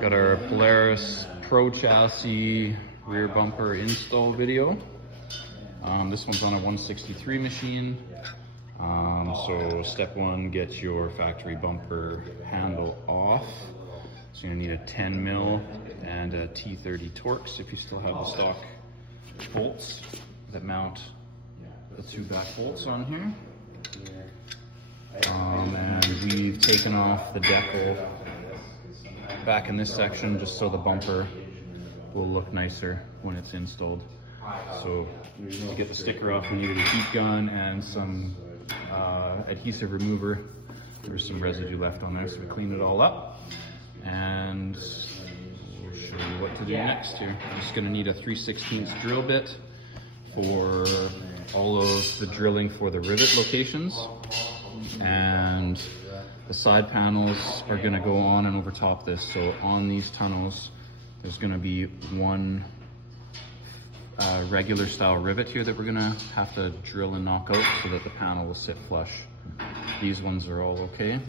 Got our Polaris Pro Chassis rear bumper install video. This one's on a 163 machine. So step one, get your factory bumper handle off. So you're gonna need a 10 mil and a T30 Torx if you still have the stock bolts that mount the two back bolts on here. And we've taken off the decal back in this section just so the bumper will look nicer when it's installed. So to get the sticker off, we needed a heat gun and some adhesive remover. There was some residue left on there, so we cleaned it all up. And we'll show you what to do next here. I'm just gonna need a 3/16 drill bit for all of the drilling for the rivet locations. And the side panels are gonna go on and over top this. So on these tunnels, there's gonna be one regular style rivet here that we're gonna have to drill and knock out so that the panel will sit flush. These ones are all okay.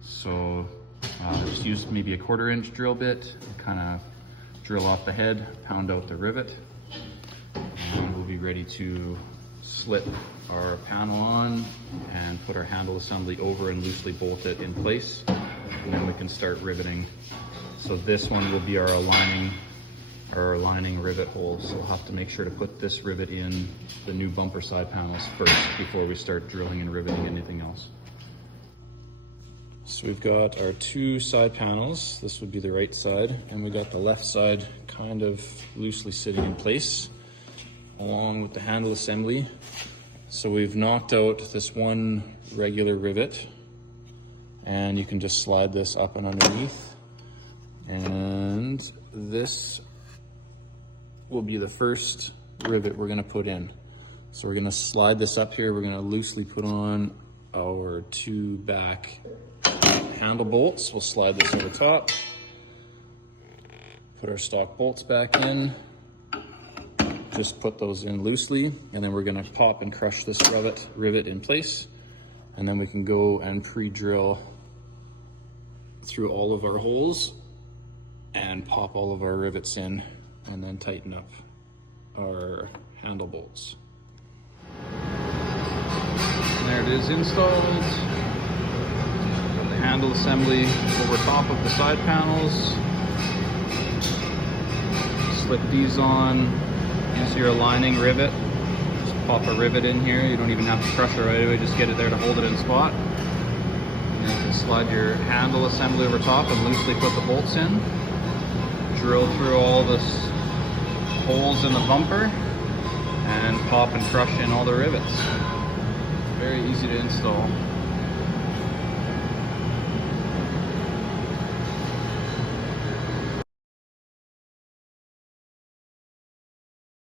So just use maybe a 1/4 inch drill bit, kind of drill off the head, pound out the rivet, and we'll be ready to slip our panel on and put our handle assembly over and loosely bolt it in place, and then we can start riveting. So this one will be our aligning rivet hole, so we'll have to make sure to put this rivet in the new bumper side panels first before we start drilling and riveting anything else. So we've got our two side panels. This would be the right side, and we got the left side kind of loosely sitting in place along with the handle assembly. So we've knocked out this one regular rivet, and you can just slide this up and underneath. And this will be the first rivet we're gonna put in. So we're gonna slide this up here. We're gonna loosely put on our two back handle bolts. We'll slide this over top, put our stock bolts back in, just put those in loosely, and then we're gonna pop and crush this rivet in place, and then we can go and pre-drill through all of our holes and pop all of our rivets in, and then tighten up our handle bolts. And there it is installed. Got the handle assembly over top of the side panels. Slip these on. Use your aligning rivet. Just pop a rivet in here. You don't even have to crush it right away, just get it there to hold it in spot. And then you can slide your handle assembly over top and loosely put the bolts in. Drill through all the holes in the bumper and pop and crush in all the rivets. Very easy to install.